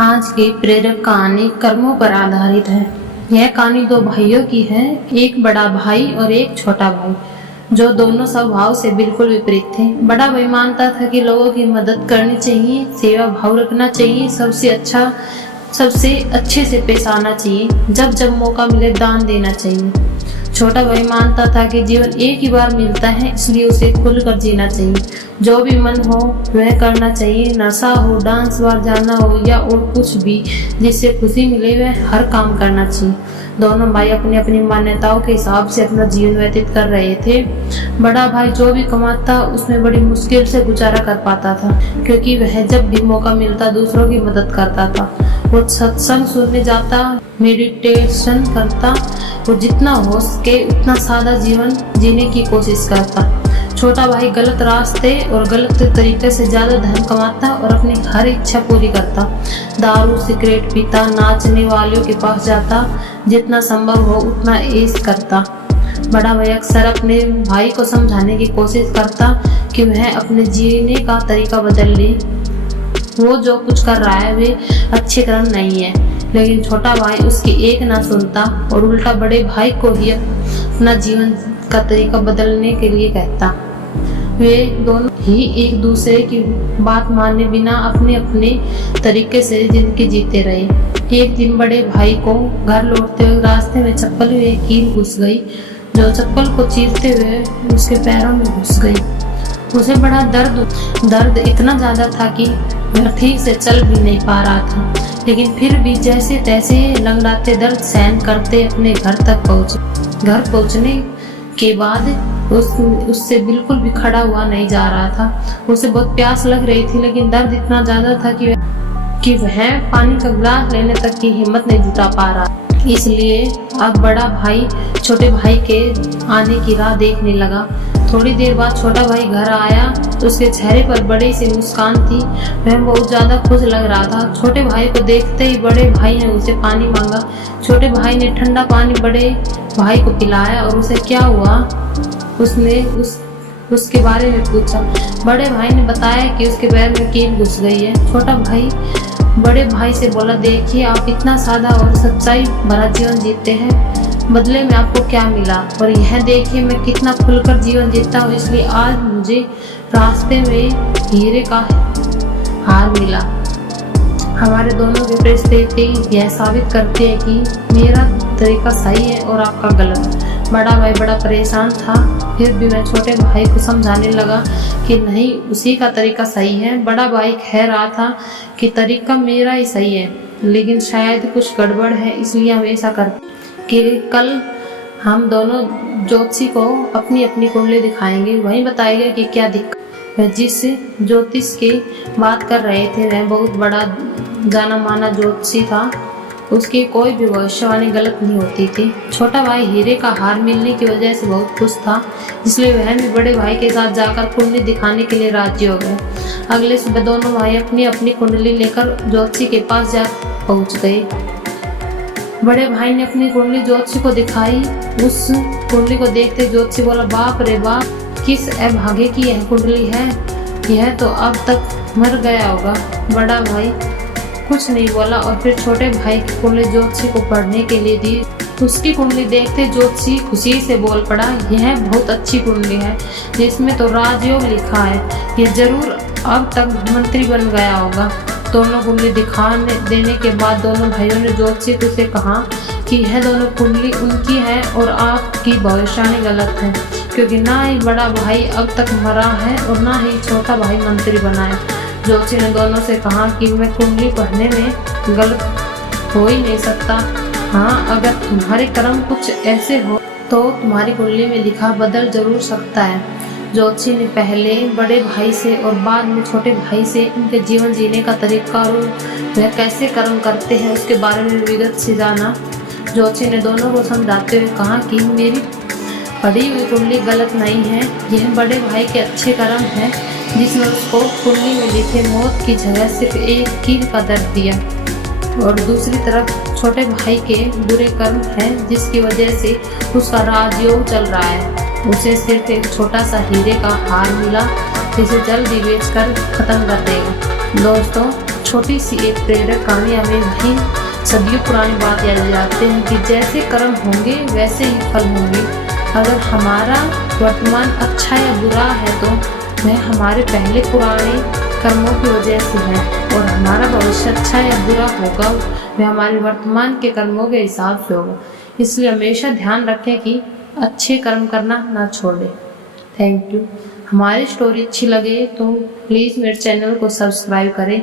आज की प्रेरक कहानी कर्मों पर आधारित है। यह कहानी दो भाइयों की है, एक बड़ा भाई और एक छोटा भाई, जो दोनों स्वभाव से बिल्कुल विपरीत थे। बड़ा भाई मानता था कि लोगों की मदद करनी चाहिए, सेवा भाव रखना चाहिए, सबसे अच्छे से पेश आना चाहिए, जब जब मौका मिले दान देना चाहिए। छोटा भाई मानता था कि जीवन एक ही बार मिलता है, इसलिए उसे खुलकर जीना चाहिए। जो भी मन हो वह करना चाहिए, नशा हो, डांस बार जाना हो या और कुछ भी जिससे खुशी मिले वह हर काम करना चाहिए। दोनों भाई अपनी अपनी मान्यताओं के हिसाब से अपना जीवन व्यतीत कर रहे थे। बड़ा भाई जो भी कमाता उसमें बड़ी मुश्किल से गुजारा कर पाता था, क्योंकि वह जब भी मौका मिलता दूसरों की मदद करता था। वो सत्संग सुनने जाता, मेडिटेशन करता, वो जितना हो सके उतना सादा जीवन जीने की कोशिश करता। छोटा भाई गलत रास्ते और गलत तरीके से ज्यादा धन कमाता और अपनी हर इच्छा पूरी करता। दारू सिगरेट पीता, नाचने वालों के पास जाता, जितना संभव हो उतना ऐश करता। बड़ा भाई अक्सर अपने भाई को समझाने की कोशिश करता कि वह अपने जीने का तरीका बदल ले, वो जो कुछ कर रहा है वे अच्छे कर्म नहीं है। लेकिन छोटा भाई उसकी एक ना सुनता और उल्टा बड़े भाई को ही अपना जीवन का तरीका बदलने के लिए कहता। वे दोनों ही एक दूसरे की बात माने बिना अपने अपने तरीके से जिंदगी जीते रहे। एक दिन बड़े भाई को घर लौटते हुए रास्ते में चप्पल में एक कील घुस गई, जो चप्पल को चीरते हुए उसके पैरों में घुस गई। उसे बड़ा दर्द इतना ज्यादा था कि वह ठीक से चल भी नहीं पा रहा था, लेकिन फिर भी जैसे तैसे लंगड़ाते दर्द सहन करते अपने घर तक पहुंचे। घर पहुंचने के बाद उससे बिल्कुल भी खड़ा हुआ नहीं जा रहा था। उसे बहुत प्यास लग रही थी, लेकिन दर्द इतना ज्यादा था कि वह पानी का गिलास लेने तक की हिम्मत नहीं जुटा पा रहा। इसलिए अब बड़ा भाई छोटे भाई के आने की राह देखने लगा। थोड़ी देर बाद छोटा भाई घर आया तो उसके चेहरे पर बड़ी सी मुस्कान थी। वह बहुत ज्यादा खुश लग रहा था। छोटे भाई को देखते ही बड़े भाई ने उसे पानी मांगा। छोटे भाई ने ठंडा पानी बड़े भाई को पिलाया और उसे क्या हुआ उसने उसके बारे में पूछा। बड़े भाई ने बताया कि उसके पैर में कील घुस गई है। छोटा भाई बड़े भाई से बोला, देखिए आप इतना सादा और सच्चाई भरा जीवन जीते हैं, बदले में आपको क्या मिला, और यह देखिए मैं कितना खुलकर जीवन जीता हूँ, इसलिए आज मुझे रास्ते में हीरे का हार मिला। हमारे दोनों की परिस्थिति यह साबित करती है कि मेरा तरीका सही है और आपका गलत। बड़ा भाई बड़ा परेशान था, फिर भी मैं छोटे भाई को समझाने लगा कि नहीं, उसी का तरीका सही है। बड़ा भाई कह रहा था कि तरीका मेरा ही सही है, लेकिन शायद कुछ गड़बड़ है, इसलिए हम ऐसा करते कि कल हम दोनों ज्योतिषी को अपनी अपनी कुंडली दिखाएंगे, वहीं बताएगा कि क्या दिक्कत। जिस ज्योतिष की बात कर रहे थे वह बहुत बड़ा जाना माना ज्योतिषी था, उसकी कोई भी भविष्यवाणी गलत नहीं होती थी। छोटा भाई हीरे का हार मिलने की वजह से बहुत खुश था, इसलिए वह भी बड़े भाई के साथ जाकर कुंडली दिखाने के लिए राजी हो गए। अगले सुबह दोनों भाई अपनी अपनी कुंडली लेकर ज्योतिषी के पास जा पहुंच गए। बड़े भाई ने अपनी कुंडली ज्योतिषी को दिखाई। उस कुंडली को देखते ज्योतिषी बोला, बाप रे बाप, किस अभागे की यह कुंडली है, यह तो अब तक मर गया होगा। बड़ा भाई कुछ नहीं बोला और फिर छोटे भाई की कुंडली ज्योतिषी को पढ़ने के लिए दी। उसकी कुंडली देखते ज्योतिषी खुशी से बोल पड़ा, यह बहुत अच्छी कुंडली है, जिसमें तो राजयोग लिखा है, यह जरूर अब तक मंत्री बन गया होगा। दोनों कुंडली दिखाने देने के बाद दोनों भाइयों ने ज्योतिषी से कहा कि यह दोनों कुंडली उनकी है और आपकी भविष्यवाणी गलत है, क्योंकि ना ही बड़ा भाई अब तक मरा है और ना ही छोटा भाई मंत्री बना है। ज्योतिषी ने दोनों से कहा कि मैं कुंडली पढ़ने में गलत हो ही नहीं सकता। हाँ, अगर तुम्हारे कर्म कुछ ऐसे हो तो तुम्हारी कुंडली में लिखा बदल जरूर सकता है। ज्योतिषी ने पहले बड़े भाई से और बाद में छोटे भाई से उनके जीवन जीने का तरीका और वह कैसे कर्म करते हैं उसके बारे में विगत से जाना। ज्योतिषी ने दोनों को समझाते हुए कहा कि मेरी पढ़ी हुई कुंडली गलत नहीं है, यह बड़े भाई के अच्छे कर्म है, जिसने उसको कुंडली में लिखे मौत की जगह सिर्फ एक कील का दर्द दिया, और दूसरी तरफ छोटे भाई के बुरे कर्म हैं, जिसकी वजह से उसका राजयोग चल रहा है। उसे सिर्फ एक छोटा सा हीरे का हार मिला, जिसे जल्द ही बेचकर खत्म कर देगा। दोस्तों, छोटी सी एक प्रेरक कहानी हमें वही सदियों पुरानी बात याद दिलाते हैं कि जैसे कर्म होंगे वैसे ही फल होंगे। अगर हमारा वर्तमान अच्छा या बुरा है तो वह हमारे पहले पुराने कर्मों की वजह से है, और हमारा भविष्य अच्छा या बुरा होगा वह हमारे वर्तमान के कर्मों के हिसाब से होगा। इसलिए हमेशा ध्यान रखें कि अच्छे कर्म करना ना छोड़ें। Thank you. हमारी स्टोरी अच्छी लगे तो प्लीज़ मेरे चैनल को सब्सक्राइब करें।